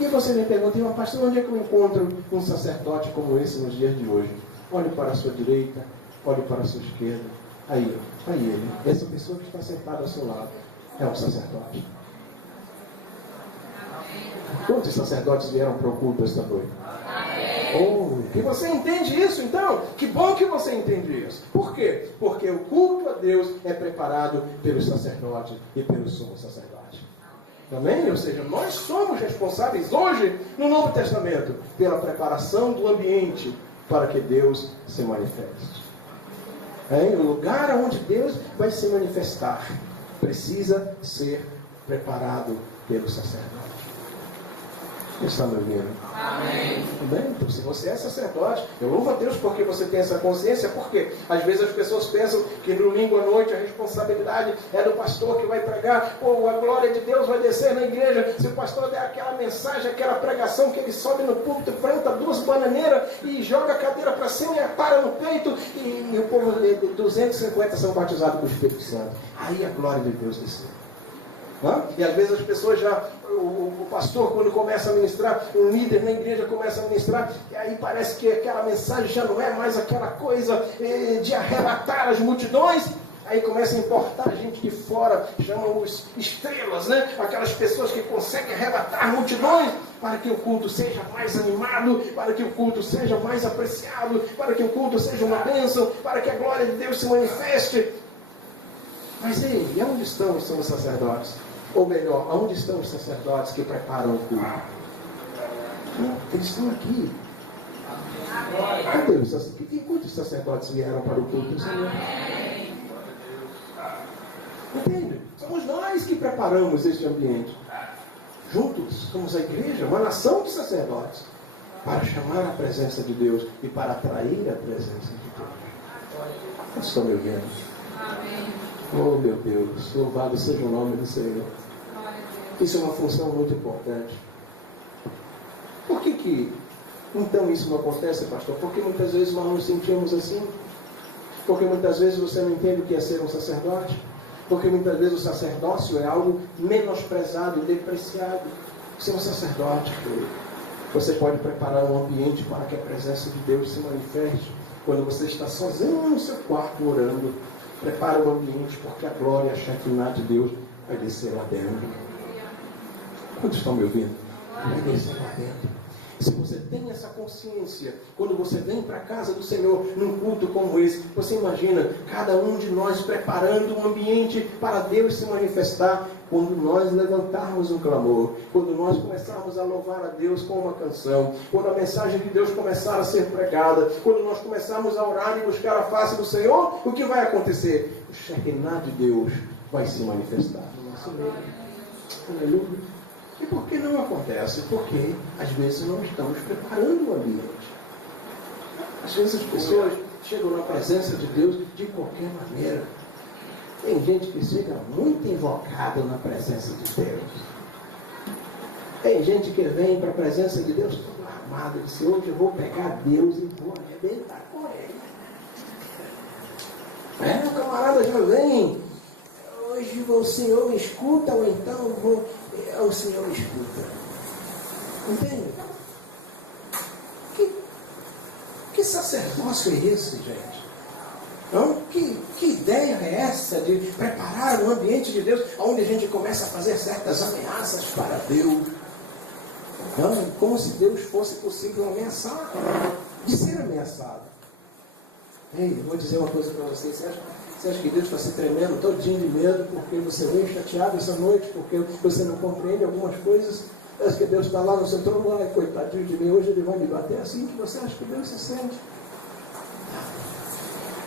E você me pergunta: pastor, onde é que eu encontro um sacerdote como esse nos dias de hoje? Olhe para a sua direita, olhe para a sua esquerda. Aí ele. Essa pessoa que está sentada ao seu lado é um sacerdote. Quantos sacerdotes vieram para o culto esta noite? Oh, que você entende isso então? Que bom que você entende isso. Por quê? Porque o culto a Deus é preparado pelo sacerdote e pelo sumo sacerdote. Amém? Ou seja, nós somos responsáveis hoje, no Novo Testamento, pela preparação do ambiente para que Deus se manifeste. O lugar onde Deus vai se manifestar precisa ser preparado pelo sacerdote. Está me ouvindo? Amém. Bem, então, se você é sacerdote, eu louvo a Deus porque você tem essa consciência, porque às vezes as pessoas pensam que no domingo à noite a responsabilidade é do pastor que vai pregar, ou a glória de Deus vai descer na igreja. Se o pastor der aquela mensagem, aquela pregação que ele sobe no púlpito, planta 2 bananeiras e joga a cadeira para cima e apara no peito, e o povo de 250 são batizados com o Espírito Santo. Aí a glória de Deus desceu. E às vezes as pessoas o pastor, quando começa a ministrar, um líder na igreja começa a ministrar, e aí parece que aquela mensagem já não é mais aquela coisa de arrebatar as multidões. Aí começa a importar gente de fora, chamam-os estrelas, né? Aquelas pessoas que conseguem arrebatar multidões, para que o culto seja mais animado, para que o culto seja mais apreciado, para que o culto seja uma bênção, para que a glória de Deus se manifeste. Mas e onde estão os sumos sacerdotes? Ou melhor, onde estão os sacerdotes que preparam o culto? Eles estão aqui. Cadê os sacerdotes? E quantos sacerdotes vieram para o culto do Senhor? Entende? Somos nós que preparamos este ambiente. Juntos, somos a igreja, uma nação de sacerdotes, para chamar a presença de Deus e para atrair a presença de Deus. Vocês estão me ouvindo? Oh meu Deus, louvado seja o nome do Senhor. Isso é uma função muito importante. Por que então isso não acontece, pastor? Porque muitas vezes nós nos sentimos assim. Porque muitas vezes você não entende o que é ser um sacerdote. Porque muitas vezes o sacerdócio é algo menosprezado e depreciado. Ser um sacerdote, querido, você pode preparar um ambiente para que a presença de Deus se manifeste. Quando você está sozinho no seu quarto orando, prepara o ambiente, porque a glória e a Shekinah de Deus vai descer lá dentro. Quantos estão me ouvindo? Vai descer lá dentro. Se você tem essa consciência, quando você vem para a casa do Senhor, num culto como esse, você imagina cada um de nós preparando um ambiente para Deus se manifestar, quando nós levantarmos um clamor, quando nós começarmos a louvar a Deus com uma canção, quando a mensagem de Deus começar a ser pregada, quando nós começarmos a orar e buscar a face do Senhor, o que vai acontecer? O Shekinah de Deus vai se manifestar no nosso meio. Aleluia. E por que não acontece? Porque às vezes não estamos preparando o ambiente. Às vezes as pessoas chegam na presença de Deus de qualquer maneira. Tem gente que chega muito invocada na presença de Deus. Tem gente que vem para a presença de Deus todo armado e diz: hoje eu vou pegar Deus e vou arrebentar com ele. O camarada já vem: hoje o Senhor me escuta, ou então o Senhor me escuta. Entende? Que sacerdócio é esse, gente? Não? Que ideia é essa de preparar um ambiente de Deus onde a gente começa a fazer certas ameaças para Deus? Não? Como se Deus fosse possível ameaçar, de ser ameaçado. Ei, eu vou dizer uma coisa para vocês. Você acha que Deus está se tremendo todinho de medo porque você veio chateado essa noite, porque você não compreende algumas coisas? Você acha que Deus está lá no seu trono, ai, coitadinho de mim, hoje ele vai me bater? É assim que você acha que Deus se sente?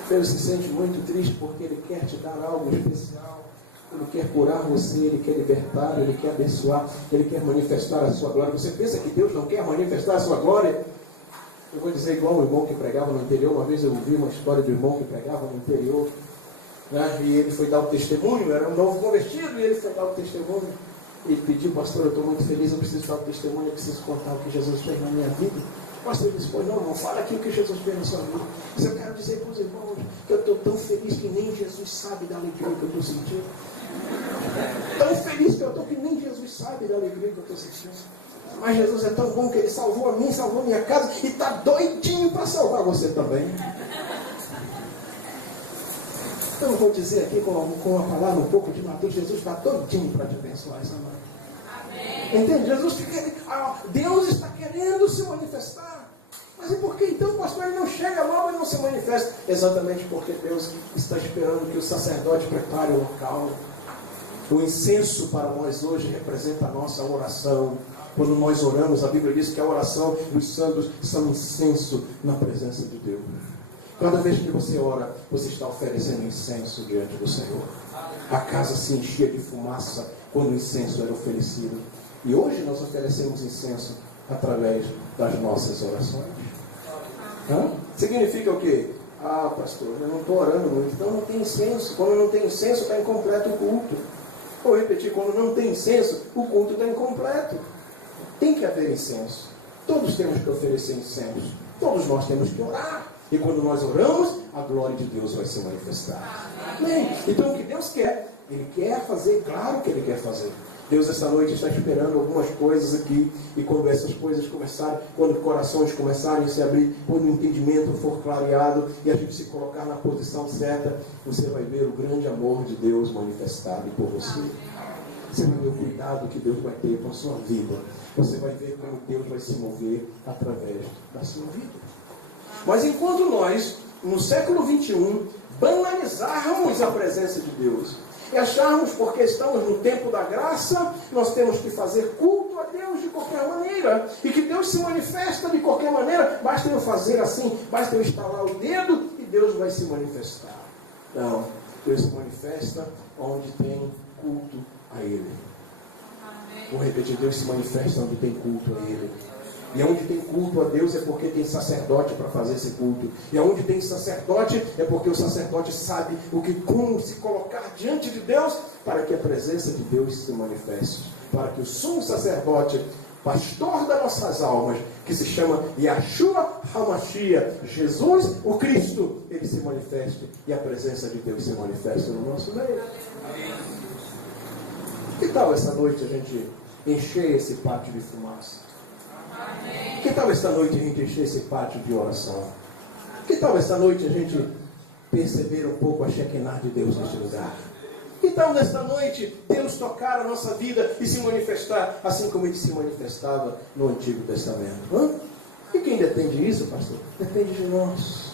Deus se sente muito triste porque Ele quer te dar algo especial. Ele quer curar você, Ele quer libertar, Ele quer abençoar, Ele quer manifestar a sua glória. Você pensa que Deus não quer manifestar a sua glória? Eu vou dizer igual o irmão que pregava no interior. Uma vez eu ouvi uma história do irmão que pregava no interior, né? E ele foi dar o testemunho, era um novo convertido, e ele foi dar o testemunho. Ele pediu: pastor, eu estou muito feliz, eu preciso dar o testemunho, eu preciso contar o que Jesus fez na minha vida. O pastor disse: pois não, fala aqui o que Jesus fez na sua vida. Mas eu quero dizer para os irmãos que eu estou tão feliz que nem Jesus sabe da alegria que eu estou sentindo. Tão feliz que eu estou que nem Jesus sabe da alegria que eu estou sentindo. Mas Jesus é tão bom que Ele salvou a mim, salvou a minha casa e está doidinho para salvar você também. Então eu vou dizer aqui com uma palavra um pouco de Mateus: Jesus está doidinho para te abençoar essa noite. Amém. Entende? Deus está querendo se manifestar. Mas e por que então, pastor, ele não chega logo e não se manifesta? Exatamente porque Deus está esperando que o sacerdote prepare o local. O incenso para nós hoje representa a nossa oração. Quando nós oramos, a Bíblia diz que a oração dos santos são incenso na presença de Deus. Cada vez que você ora, você está oferecendo incenso diante do Senhor. A casa se enchia de fumaça quando o incenso era oferecido. E hoje nós oferecemos incenso através das nossas orações. Significa o quê? Ah, pastor, eu não estou orando muito, então não tem incenso. Quando não tem incenso, está incompleto o culto. Vou repetir, quando não tem incenso, o culto está incompleto. Tem que haver incenso. Todos temos que oferecer incenso. Todos nós temos que orar. E quando nós oramos, a glória de Deus vai se manifestar. Amém? Então o que Deus quer? Ele quer fazer, claro que Ele quer fazer. Deus esta noite está esperando algumas coisas aqui. E quando essas coisas começarem, quando corações começarem a se abrir, quando o entendimento for clareado e a gente se colocar na posição certa, você vai ver o grande amor de Deus manifestado por você. Você vai ver o cuidado que Deus vai ter com a sua vida. Você vai ver como Deus vai se mover através da sua vida. Mas enquanto nós, no século 21, banalizarmos a presença de Deus e acharmos, porque estamos no tempo da graça, nós temos que fazer culto a Deus de qualquer maneira, e que Deus se manifesta de qualquer maneira, basta eu fazer assim, basta eu estalar o dedo e Deus vai se manifestar. Não, Deus se manifesta onde tem culto a Ele. Vou repetir, Deus se manifesta onde tem culto a Ele. E onde tem culto a Deus é porque tem sacerdote para fazer esse culto. E onde tem sacerdote é porque o sacerdote sabe como se colocar diante de Deus para que a presença de Deus se manifeste. Para que o sumo sacerdote, pastor das nossas almas, que se chama Yeshua HaMashiach, Jesus o Cristo, ele se manifeste e a presença de Deus se manifesta no nosso meio. Que tal essa noite a gente encher esse pátio de fumaça? Que tal esta noite a gente encher esse pátio de oração? Que tal esta noite a gente perceber um pouco a Shekinah de Deus neste lugar? Que tal nesta noite Deus tocar a nossa vida e se manifestar assim como Ele se manifestava no Antigo Testamento? E quem depende disso, pastor? Depende de nós.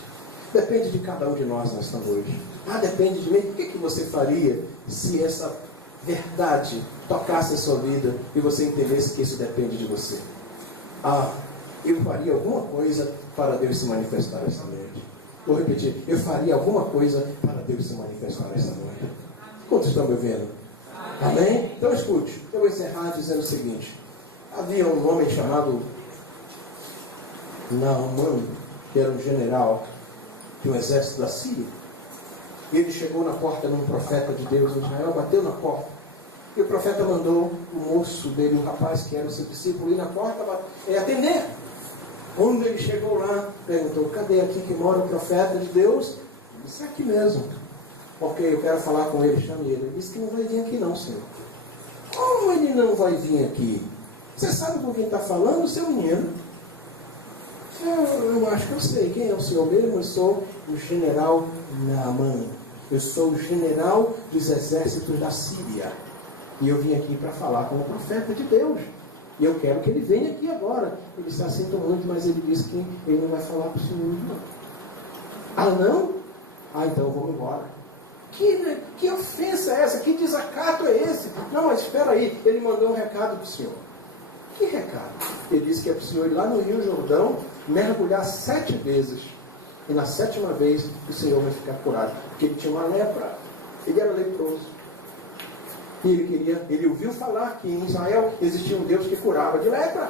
Depende de cada um de nós nesta noite. Depende de mim. O que você faria se essa verdade tocasse a sua vida e você entendesse que isso depende de você? Eu faria alguma coisa para Deus se manifestar esta noite. Vou repetir, eu faria alguma coisa para Deus se manifestar esta noite. Quantos estão me vendo? Amém? Então escute, eu vou encerrar dizendo o seguinte. Havia um homem chamado Naamã, que era um general de um exército da Síria. E ele chegou na porta de um profeta de Deus em Israel, bateu na porta. E o profeta mandou o moço dele, um rapaz que era o seu discípulo, ir na porta atender. Quando ele chegou lá, perguntou, cadê aqui que mora o profeta de Deus? Ele disse, aqui mesmo. Ok, eu quero falar com ele, chame ele. Ele disse que não vai vir aqui não, senhor. Como ele não vai vir aqui? Você sabe com quem está falando, seu menino? Eu acho que eu sei. Quem é o senhor mesmo? Eu sou o general Naamã. Eu sou o general dos exércitos da Síria. E eu vim aqui para falar com o profeta de Deus. E eu quero que ele venha aqui agora. Ele está sinto muito, mas ele disse que ele não vai falar para o senhor. Não. Não? Então eu vou embora. Que ofensa é essa? Que desacato é esse? Não, mas espera aí. Ele mandou um recado para o senhor. Que recado? Ele disse que é para o senhor ir lá no Rio Jordão, mergulhar 7 vezes. E na 7ª vez o senhor vai ficar curado. Porque ele tinha uma lepra. Ele era leproso. E ele ouviu falar que em Israel existia um Deus que curava de lepra.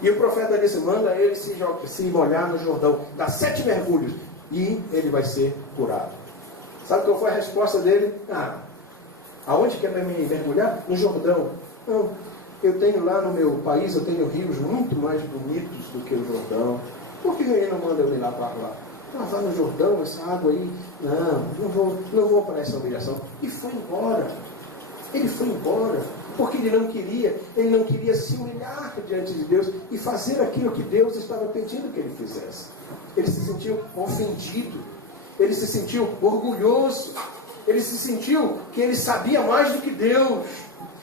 E o profeta disse, manda ele se molhar no Jordão, dá 7 mergulhos, e ele vai ser curado. Sabe qual foi a resposta dele? Aonde que é para me mergulhar? No Jordão. Não, eu tenho lá no meu país, eu tenho rios muito mais bonitos do que o Jordão. Por que ele não manda eu ir lá para lá? Lá no Jordão, essa água aí, não vou para essa obrigação. E foi embora. Ele foi embora, porque ele não queria se humilhar diante de Deus e fazer aquilo que Deus estava pedindo que ele fizesse. Ele se sentiu ofendido, ele se sentiu orgulhoso, ele se sentiu que ele sabia mais do que Deus,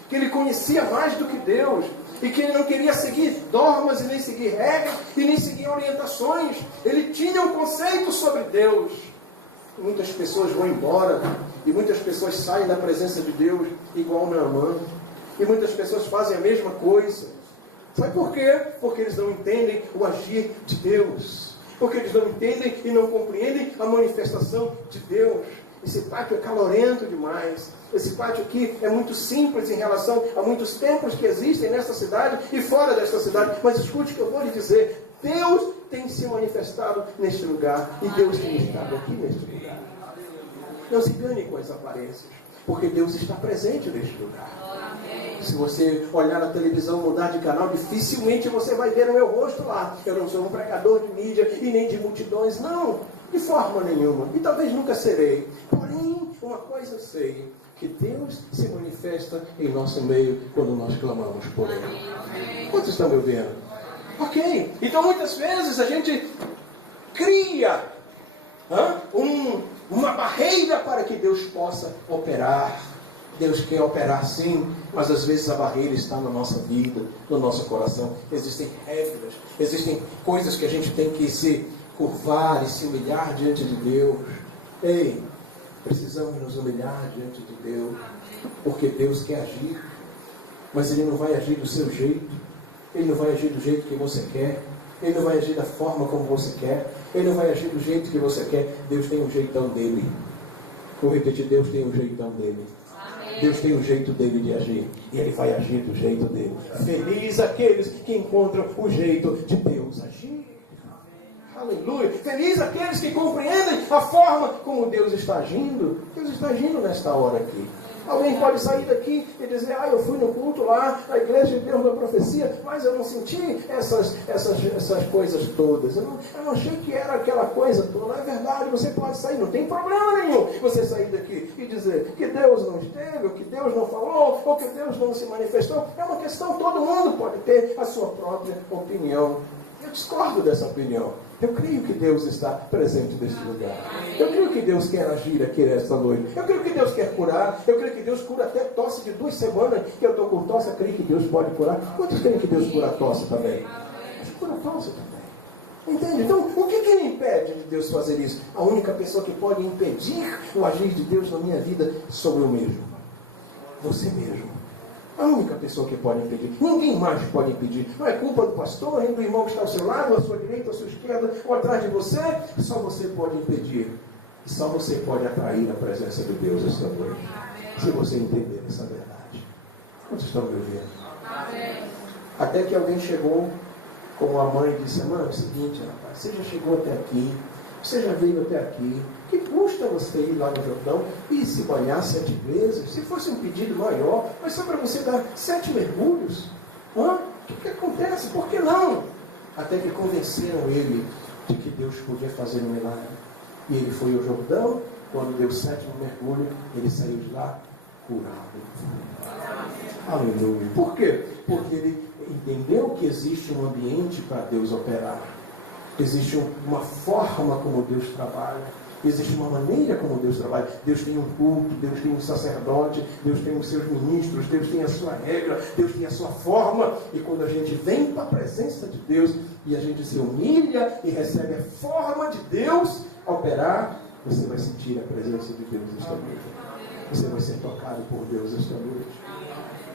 que ele conhecia mais do que Deus. e que ele não queria seguir dogmas e nem seguir regras e nem seguir orientações. Ele tinha um conceito sobre Deus. Muitas pessoas vão embora e muitas pessoas saem da presença de Deus igual Naamã. E muitas pessoas fazem a mesma coisa. Sabe por quê? Porque eles não entendem o agir de Deus. Porque eles não entendem e não compreendem a manifestação de Deus. Esse pátio é calorento demais. Esse pátio aqui é muito simples em relação a muitos templos que existem nesta cidade e fora desta cidade. Mas escute o que eu vou lhe dizer. Deus tem se manifestado neste lugar. E Deus tem estado aqui neste lugar. Não se engane com as aparências. Porque Deus está presente neste lugar. Se você olhar na televisão, mudar de canal, dificilmente você vai ver o meu rosto lá. Eu não sou um pregador de mídia e nem de multidões. Não, de forma nenhuma. E talvez nunca serei. Porém, uma coisa eu sei. Que Deus se manifesta em nosso meio quando nós clamamos por Ele. Quantos estão me ouvindo? Ok. Então muitas vezes a gente cria uma barreira para que Deus possa operar. Deus quer operar sim, mas às vezes a barreira está na nossa vida, no nosso coração. Existem regras, existem coisas que a gente tem que se curvar e se humilhar diante de Deus. Ei, precisamos nos humilhar diante de Deus, porque Deus quer agir, mas Ele não vai agir do seu jeito, Ele não vai agir do jeito que você quer, Ele não vai agir da forma como você quer, Ele não vai agir do jeito que você quer. Deus tem um jeitão dele. Vou repetir, Deus tem um jeitão dele. Deus tem um jeito dele de agir, e Ele vai agir do jeito dele. Feliz aqueles que encontram o jeito de Deus agir. Aleluia. Feliz aqueles que compreendem a forma como Deus está agindo. Deus está agindo nesta hora aqui. Alguém pode sair daqui e dizer, eu fui no culto lá, na igreja de Deus da profecia, mas eu não senti essas coisas todas. Eu não achei que era aquela coisa toda. É verdade, você pode sair, não tem problema nenhum você sair daqui e dizer que Deus não esteve, ou que Deus não falou, ou que Deus não se manifestou. É uma questão, todo mundo pode ter a sua própria opinião. Eu discordo dessa opinião. Eu creio que Deus está presente neste lugar. Eu creio que Deus quer agir aqui nesta noite. Eu creio que Deus quer curar. Eu creio que Deus cura até tosse de 2 semanas que eu estou com tosse. Eu creio que Deus pode curar. Quantos creem que Deus cura a tosse também? Deus cura a tosse também. Entende? Então, o que impede de Deus fazer isso? A única pessoa que pode impedir o agir de Deus na minha vida sou eu mesmo. Você mesmo. A única pessoa que pode impedir. Ninguém mais pode impedir. Não é culpa do pastor, nem do irmão que está ao seu lado, à sua direita, à sua esquerda, ou atrás de você. Só você pode impedir. E só você pode atrair a presença de Deus esta noite. Se você entender essa verdade. Quantos estão me ouvindo? Até que alguém chegou com a mãe e disse, mãe, é o seguinte, rapaz, você já chegou até aqui, você já veio até aqui. Que custa você ir lá no Jordão e se banhar 7 vezes? Se fosse um pedido maior, mas só para você dar 7 mergulhos? O que acontece? Por que não? Até que convenceram ele de que Deus podia fazer um milagre. E ele foi ao Jordão, quando deu o 7º mergulho, ele saiu de lá curado. Aleluia. Por quê? Porque ele entendeu que existe um ambiente para Deus operar. Existe uma forma como Deus trabalha. Existe uma maneira como Deus trabalha. Deus tem um culto, Deus tem um sacerdote, Deus tem os seus ministros, Deus tem a sua regra, Deus tem a sua forma. E quando a gente vem para a presença de Deus e a gente se humilha e recebe a forma de Deus operar, você vai sentir a presença de Deus esta noite. Você vai ser tocado por Deus esta noite.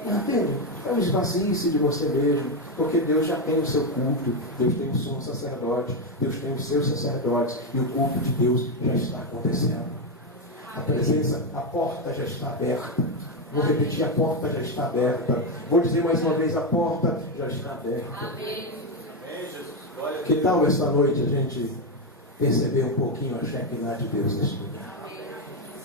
Entende? É um esvazie-se de você mesmo, porque Deus já tem o seu culto, Deus tem o sumo sacerdote, Deus tem os seus sacerdotes, e o culto de Deus já está acontecendo. A presença, a porta já está aberta. Vou repetir, a porta já está aberta. Vou dizer mais uma vez, a porta já está aberta. Que tal essa noite a gente perceber um pouquinho a Shekinah de Deus neste lugar?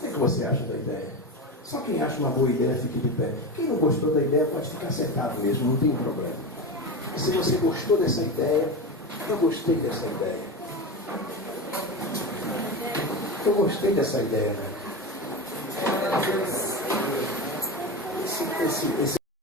O que você acha da ideia? Só quem acha uma boa ideia fique de pé. Quem não gostou da ideia pode ficar sentado mesmo, não tem problema. E se você gostou dessa ideia, eu gostei dessa ideia. Eu gostei dessa ideia, né? Esse